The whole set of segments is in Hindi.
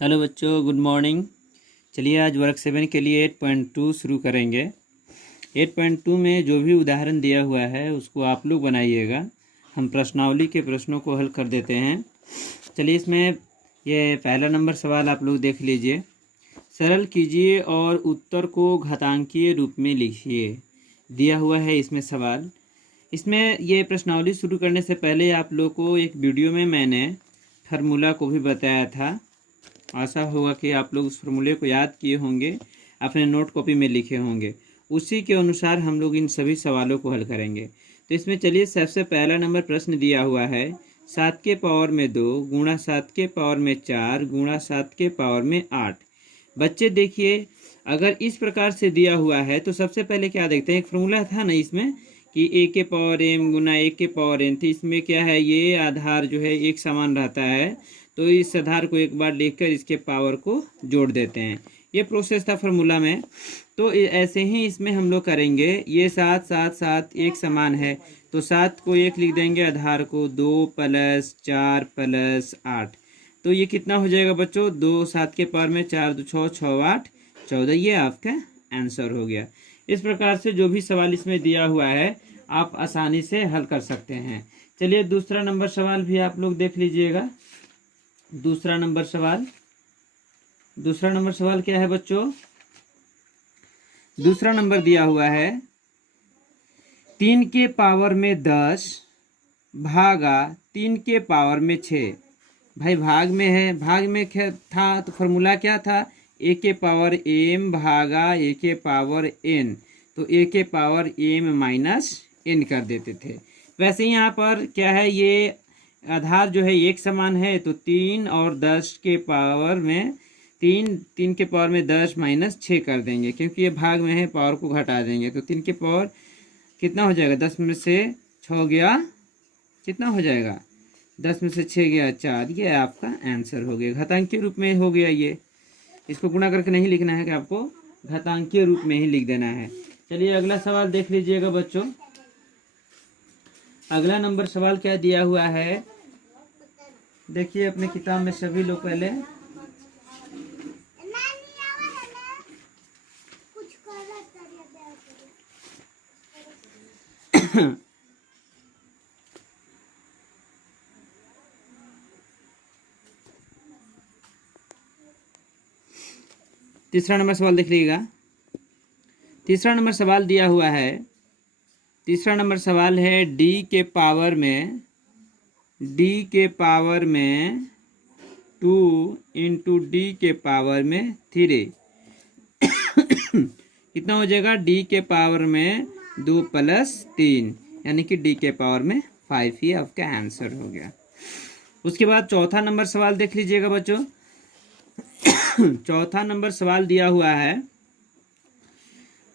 हेलो बच्चों, गुड मॉर्निंग। चलिए आज वर्क 7 के लिए 8.2 शुरू करेंगे। 8.2 में जो भी उदाहरण दिया हुआ है उसको आप लोग बनाइएगा। हम प्रश्नावली के प्रश्नों को हल कर देते हैं। चलिए इसमें ये पहला नंबर सवाल आप लोग देख लीजिए। सरल कीजिए और उत्तर को घातांकीय रूप में लिखिए। दिया हुआ है इसमें सवाल। इसमें ये प्रश्नावली शुरू करने से पहले आप लोग को एक वीडियो में मैंने फार्मूला को भी बताया था। आशा होगा कि आप लोग उस फार्मूले को याद किए होंगे, अपने नोट कॉपी में लिखे होंगे। उसी के अनुसार हम लोग इन सभी सवालों को हल करेंगे। तो इसमें चलिए सबसे पहला नंबर प्रश्न दिया हुआ है 7 के पावर में 2 गुणा 7 के पावर में 4 गुणा 7 के पावर में 8। बच्चे देखिए, अगर इस प्रकार से दिया हुआ है तो सबसे पहले क्या देखते हैं, एक फार्मूला था ना इसमें कि a के पावर m गुना a के पावर n। तो इसमें क्या है, ये आधार जो है एक समान रहता है, तो इस आधार को एक बार लिखकर इसके पावर को जोड़ देते हैं। ये प्रोसेस था फार्मूला में। तो ऐसे ही इसमें हम लोग करेंगे। ये 7 7 7 एक समान है, तो 7 को 1 लिख देंगे, आधार को 2 + 4 + 8। तो ये कितना हो जाएगा बच्चों, 2 7 के पावर में 4 2 6 6 8 14। ये आपका आंसर हो गया। इस प्रकार से जो भी सवाल इसमें दिया हुआ है आप आसानी से हल कर सकते हैं। चलिए दूसरा नंबर सवाल भी आप लोग देख लीजिएगा। दूसरा नंबर सवाल क्या है बच्चों? दूसरा नंबर दिया हुआ है 3 के पावर में 10 भागा 3 के पावर में 6। भाई भाग में है, भाग में था तो फॉर्मूला क्या था, a के पावर m भागा a के पावर n। तो a के पावर m माइनस n कर देते थे। वैसे यहाँ पर क्या है, ये आधार जो है एक समान है, तो 3 और 10 के पावर में 3 के पावर में 10 माइनस 6 कर देंगे, क्योंकि ये भाग में है, पावर को घटा देंगे। तो 3 के पावर कितना हो जाएगा, 10 में से 6 गया, कितना हो जाएगा, 10 में से 6 गया 4। ये आपका आंसर हो गया, घातांकीय रूप में हो गया। ये इसको गुणा करके नहीं लिखना है कि आपको घातांकीय रूप में ही लिख देना है। चलिए अगला सवाल देख लीजिएगा बच्चों। अगला नंबर सवाल क्या दिया हुआ है, देखिए अपने किताब में सभी लोग पहले। तीसरा नंबर सवाल देख लीजिएगा। तीसरा नंबर सवाल दिया हुआ है, तीसरा नंबर सवाल है d के पावर में 2 इंटू d के पावर में 3। कितना हो जाएगा, d के पावर में 2 + 3 यानी कि d के पावर में 5। ही आपका आंसर हो गया। उसके बाद चौथा नंबर सवाल देख लीजिएगा बच्चों। चौथा नंबर सवाल दिया हुआ है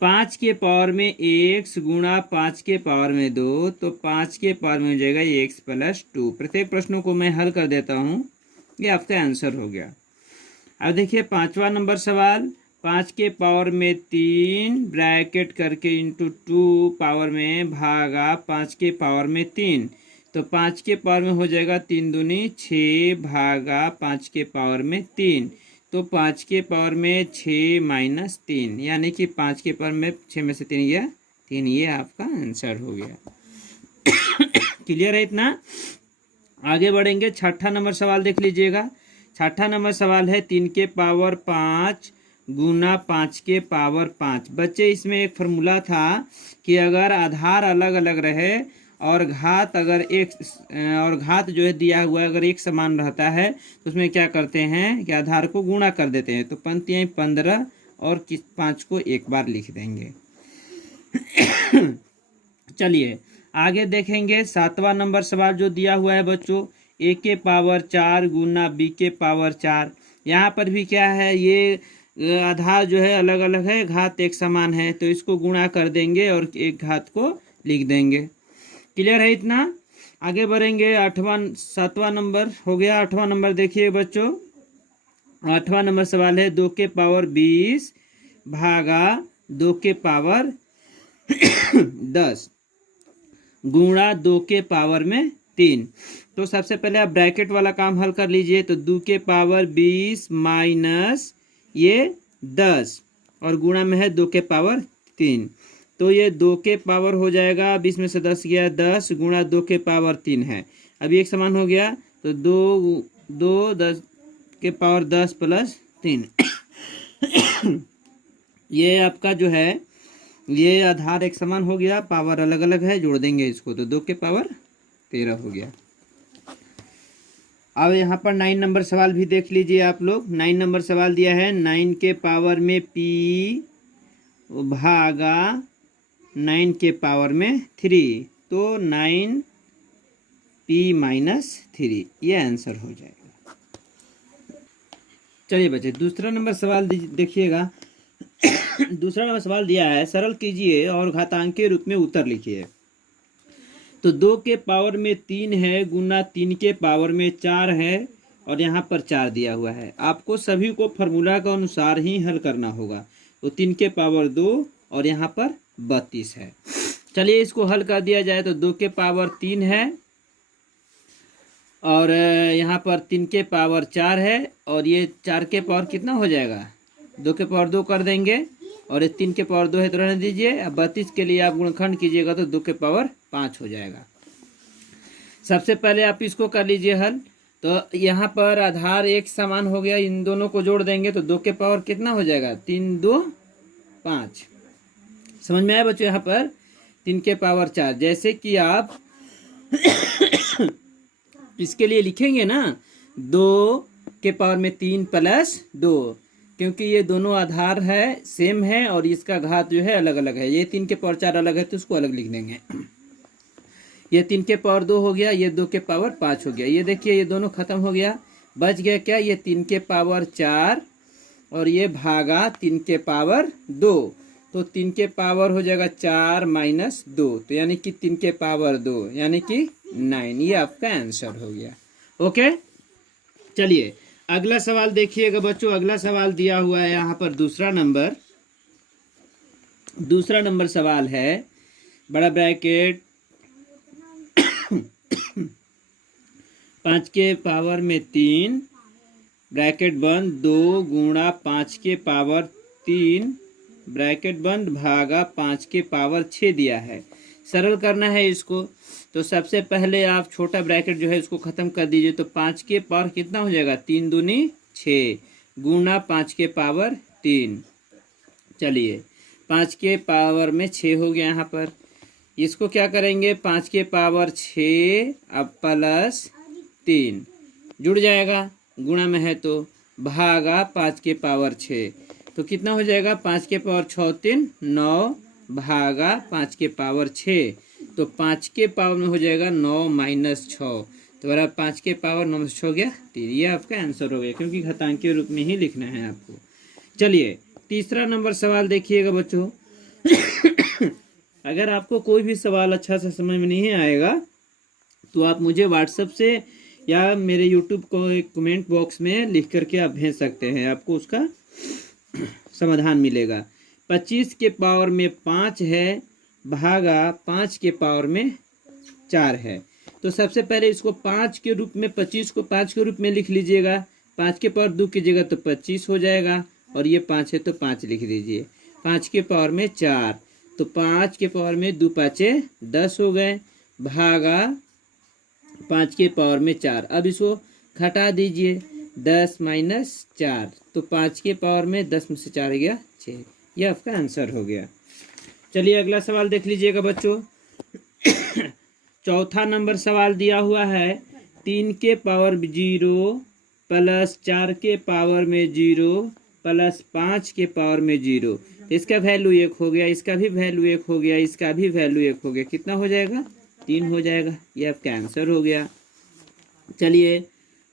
5 के पावर में x गुणा 5 के पावर में 2। तो 5 के पावर में हो जाएगा x + 2। प्रत्येक प्रश्नों को मैं हल कर देता हूँ, ये आपका आंसर हो गया। अब देखिए पांचवा नंबर सवाल, 5 के पावर में 3 ब्रैकेट करके इंटू 2 पावर में भागा 5 के पावर में 3। तो 5 के पावर में हो जाएगा 3 दूनी 6 भागा 5 के पावर में 3। तो 5 के पावर में 6 माइनस 3 यानी कि 5 के पावर में 6 में से 3 गया 3। ये आपका आंसर हो गया। क्लियर है इतना? आगे बढ़ेंगे। छठा नंबर सवाल देख लीजिएगा। छठा नंबर सवाल है 3 के पावर 5 गुना 5 के पावर 5। बच्चे इसमें एक फार्मूला था कि अगर आधार अलग अलग रहे और घात अगर एक और घात जो है दिया हुआ है अगर एक समान रहता है तो उसमें क्या करते हैं कि आधार को गुणा कर देते हैं। तो पंक्तियाँ 15 और 5 को एक बार लिख देंगे। चलिए आगे देखेंगे। सातवां नंबर सवाल जो दिया हुआ है बच्चों, a के पावर 4 गुना b के पावर 4। यहाँ पर भी क्या है, ये आधार जो है अलग अलग है, घात एक समान है, तो इसको गुणा कर देंगे और एक घात को लिख देंगे। क्लियर है इतना? आगे बढ़ेंगे। 7वां नंबर हो गया। 8वां नंबर देखिए बच्चों। 8वां नंबर सवाल है 2 के पावर 20 भागा 2 के पावर 10 गुणा 2 के पावर में 3। तो सबसे पहले आप ब्रैकेट वाला काम हल कर लीजिए। तो 2 के पावर 20 माइनस ये 10 और गुणा में है 2 के पावर 3। तो ये 2 के पावर हो जाएगा, 20 में से 10 गया, 10 गुणा 2 के पावर 3 है। अभी एक समान हो गया, तो 2 10 के पावर 10 प्लस 3 ये आपका जो है ये आधार एक समान हो गया, पावर अलग अलग है, जोड़ देंगे इसको तो 2 के पावर 13 हो गया। अब यहाँ पर 9 नंबर सवाल भी देख लीजिए आप लोग। 9 नंबर सवाल दिया है 9 के पावर में p भागा 9 के पावर में 3, तो 9p माइनस 3 ये आंसर हो जाएगा। चलिए बच्चे दूसरा नंबर सवाल देखिएगा। दूसरा नंबर सवाल दिया है सरल कीजिए और घातांकीय रूप में उत्तर लिखिए। तो 2 के पावर में 3 है गुना 3 के पावर में 4 है और यहाँ पर 4 दिया हुआ है। आपको सभी को फार्मूला के अनुसार ही हल करना होगा। तो 3 के पावर 2 और यहाँ पर 32 है। चलिए इसको हल कर दिया जाए। तो 2 के पावर 3 है और यहाँ पर 3 के पावर 4 है और ये 4 के पावर कितना हो जाएगा, 2 के पावर 2 कर देंगे और ये 3 के पावर 2 है तो रहने दीजिए। अब 32 के लिए आप गुणनखंड कीजिएगा तो 2 के पावर 5 हो जाएगा। सबसे पहले आप इसको कर लीजिए हल। तो यहाँ पर आधार एक समान हो गया, इन दोनों को जोड़ देंगे तो 2 के पावर कितना हो जाएगा, 3 2 5। समझ में आया बच्चों। यहाँ पर 3 के पावर 4, जैसे कि आप इसके लिए लिखेंगे ना 2 के पावर में 3 प्लस 2, क्योंकि ये दोनों आधार है सेम है और इसका घात जो है अलग अलग है। ये 3 के पावर 4 अलग है तो उसको अलग लिख देंगे। ये 3 के पावर 2 हो गया, ये 2 के पावर 5 हो गया। ये देखिए ये दोनों खत्म हो गया, बच गया क्या, ये 3 के पावर 4 और ये भागा 3 के पावर 2। तो 3 के पावर हो जाएगा 4 माइनस 2, तो यानी कि 3 के पावर 2 यानी कि 9। ये आपका आंसर हो गया। ओके चलिए अगला सवाल देखिएगा बच्चों। अगला सवाल दिया हुआ है यहाँ पर दूसरा नंबर सवाल है, बड़ा ब्रैकेट 5 के पावर में 3 ब्रैकेट बंद 2 गुणा 5 के पावर 3 ब्रैकेट बंद भागा 5 के पावर 6 दिया है। सरल करना है इसको। तो सबसे पहले आप छोटा ब्रैकेट जो है इसको ख़त्म कर दीजिए। तो 5 के पावर कितना हो जाएगा, 3 दूनी 6 गुना 5 के पावर 3। चलिए 5 के पावर में 6 हो गया। यहाँ पर इसको क्या करेंगे, 5 के पावर 6 अब प्लस 3 जुड़ जाएगा, गुणा में है तो भागा 5 के पावर 6। तो कितना हो जाएगा, 5 के पावर 6 3 9 भागा 5 के पावर 6। तो 5 के पावर में हो जाएगा 9 माइनस 6, तो बराबर 5 के पावर 9 में 6 हो गया 3। ये आपका आंसर हो गया, क्योंकि घातांकीय रूप में ही लिखना है आपको। चलिए तीसरा नंबर सवाल देखिएगा बच्चों। अगर आपको कोई भी सवाल अच्छा सा समझ में नहीं आएगा तो आप मुझे व्हाट्सएप से या मेरे यूट्यूब को कमेंट बॉक्स में लिख करके आप भेज सकते हैं, आपको उसका समाधान मिलेगा। 25 के पावर में 5 है भागा 5 के पावर में 4 है। तो सबसे पहले इसको 5 के रूप में, 25 को 5 के रूप में लिख लीजिएगा। 5 के पावर 2 कीजिएगा तो 25 हो जाएगा और ये 5 है तो 5 लिख दीजिए। 5 के पावर में 4, तो 5 के पावर में 2 5 10 हो गए भागा 5 के पावर में 4। अब इसको घटा दीजिए, 10 माइनस 4, तो 5 के पावर में 10 में से 4 गया 6। यह आपका आंसर हो गया। चलिए अगला सवाल देख लीजिएगा बच्चों। चौथा नंबर सवाल दिया हुआ है 3 के पावर 0 प्लस 4 के पावर में 0 प्लस 5 के पावर में 0। इसका वैल्यू 1 हो गया, इसका भी वैल्यू 1 हो गया, इसका भी वैल्यू 1 हो गया। कितना हो जाएगा, 3 हो जाएगा। ये आपका आंसर हो गया। चलिए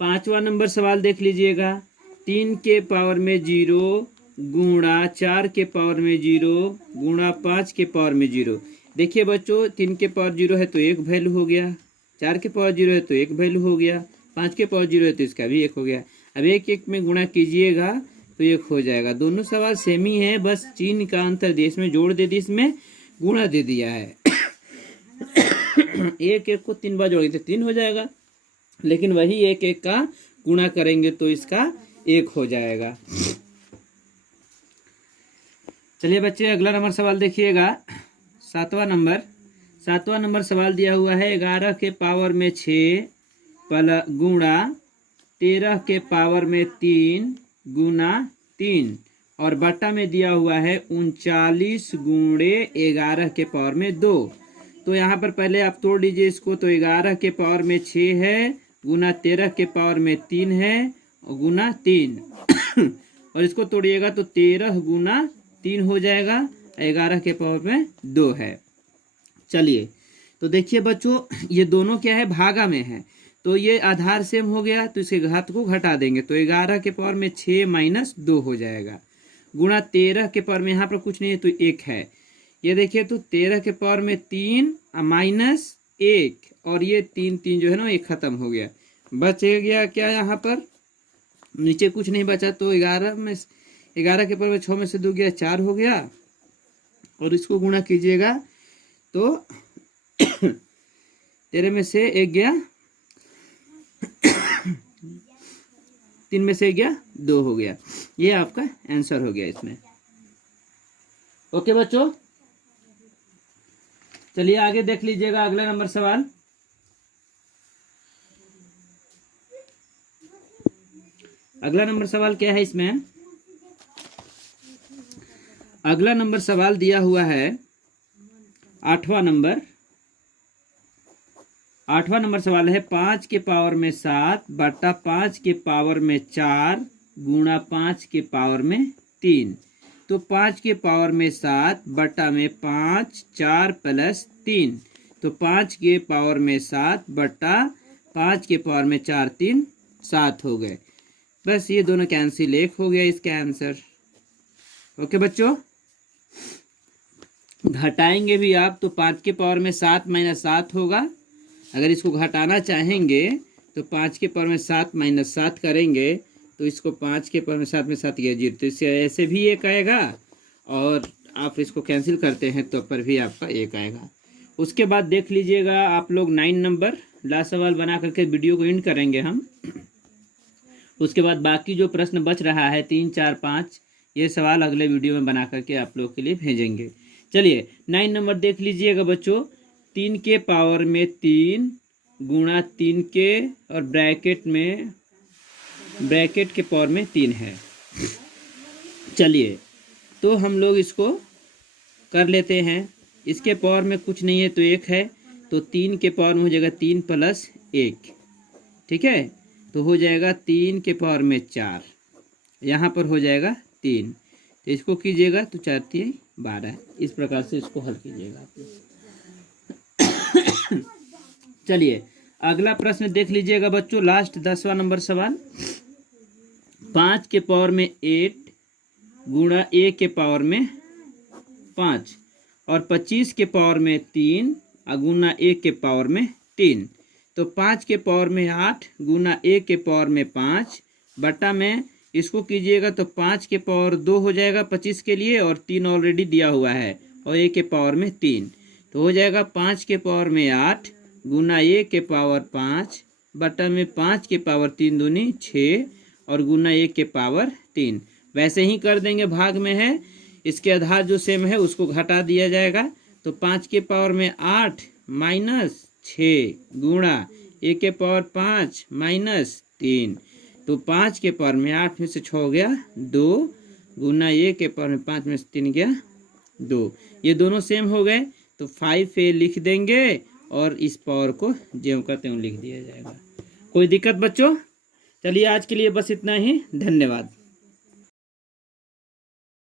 पांचवा नंबर सवाल देख लीजिएगा। 3 के पावर में 0 गुणा 4 के पावर में 0 गुणा 5 के पावर में 0। देखिए बच्चों 3 के पावर 0 है तो 1 वैल्यू हो गया, 4 के पावर 0 है तो 1 वैल्यू हो गया, 5 के पावर 0 है तो इसका भी 1 हो गया। अब 1 1 में गुणा कीजिएगा तो 1 हो जाएगा। दोनों सवाल सेम ही है, बस चिन्ह का अंतर दिया, इसमें जोड़ दे दिया, इसमें गुणा दे दिया है। एक एक को 3 बार जोड़ेंगे तो 3 हो जाएगा, लेकिन वही एक एक का गुणा करेंगे तो इसका 1 हो जाएगा। चलिए बच्चे अगला नंबर सवाल देखिएगा। 7वां नंबर सवाल दिया हुआ है 11 के पावर में 6 गुणा 13 के पावर में 3 गुना 3 और बट्टा में दिया हुआ है 39 गुणे 11 के पावर में 2। तो यहाँ पर पहले आप तोड़ लीजिए इसको। तो 11 के पावर में 6 है गुना 13 के पावर में 3 है और गुना 3 और इसको तोड़िएगा तो 13 गुना 3 हो जाएगा, 11 के पावर में 2 है। चलिए तो देखिए बच्चों, ये दोनों क्या है, भागा में है, तो ये आधार सेम हो गया तो इसके घात को घटा देंगे तो 11 के पावर में 6 माइनस 2 हो जाएगा, गुणा 13 के पावर में यहाँ पर कुछ नहीं है तो 1 है। ये देखिए तो 13 के पावर में 3 माइनस 1 और ये 3 जो है ना ये खत्म हो गया, बच गया क्या यहाँ पर, नीचे कुछ नहीं बचा। तो 11 के पावर में 6 में से 2 गया 4 हो गया और इसको गुणा कीजिएगा तो 13 में से 1 गया, 3 में से 1 गया 2 हो गया। ये आपका आंसर हो गया इसमें। ओके बच्चों, चलिए आगे देख लीजिएगा अगला नंबर सवाल। अगला नंबर सवाल क्या है इसमें, अगला नंबर सवाल दिया हुआ है 8वां नंबर सवाल है 5 के पावर में 7 बटा 5 के पावर में 4 गुणा 5 के पावर में 3। तो 5 के पावर में 7 बटा में 5 4 प्लस 3, तो 5 के पावर में 7 बटा 5 के पावर में 4 3 7 हो गए। बस ये दोनों कैंसिल, 1 हो गया इसका आंसर। ओके बच्चों, घटाएंगे भी आप तो 5 के पावर में 7 माइनस 7 होगा। अगर इसको घटाना चाहेंगे तो 5 के पावर में 7 माइनस 7 करेंगे तो इसको 5 के पावर में 7 में 7 गया 0, तो इससे ऐसे भी 1 आएगा और आप इसको कैंसिल करते हैं तो पर भी आपका 1 आएगा। उसके बाद देख लीजिएगा आप लोग 9 नंबर लास्ट सवाल बना करके वीडियो को एंड करेंगे हम। उसके बाद बाकी जो प्रश्न बच रहा है 3 4 5 ये सवाल अगले वीडियो में बना करके आप लोग के लिए भेजेंगे। चलिए 9 नंबर देख लीजिएगा बच्चों। 3 के पावर में 3 गुणा 3 के और ब्रैकेट के पावर में 3 है। चलिए तो हम लोग इसको कर लेते हैं। इसके पावर में कुछ नहीं है तो 1 है, तो 3 के पावर में हो जाएगा 3 प्लस 1, ठीक है, तो हो जाएगा 3 के पावर में 4, यहाँ पर हो जाएगा 3, तो इसको कीजिएगा तो 4 3 12, इस प्रकार से इसको हल कीजिएगा। चलिए अगला प्रश्न देख लीजिएगा बच्चों, लास्ट 10वां नंबर सवाल। 5 के पावर में 8 गुणा a के पावर में 5 और 25 के पावर में 3 गुणा a के पावर में 3। तो 5 के पावर में 8 गुणा a के पावर में 5 बटा में इसको कीजिएगा तो 5 के पावर 2 हो जाएगा 25 के लिए और 3 ऑलरेडी दिया हुआ है और a के पावर में 3, तो हो जाएगा 5 के पावर में 8 गुना a के पावर 5 बटा में 5 के पावर 3 दूनी 6 और गुना a के पावर 3। वैसे ही कर देंगे, भाग में है, इसके आधार जो सेम है उसको घटा दिया जाएगा। तो 5 के पावर में 8 माइनस 6 गुणा a के पावर 5 माइनस 3, तो 5 के पावर में 8 में से 6 हो गया 2 गुना a के पावर में 5 में से 3 गया 2, ये दोनों सेम हो गए तो 5a लिख देंगे और इस पावर को ज्यों का त्यों लिख दिया जाएगा। कोई दिक्कत बच्चों? चलिए आज के लिए बस इतना ही, धन्यवाद।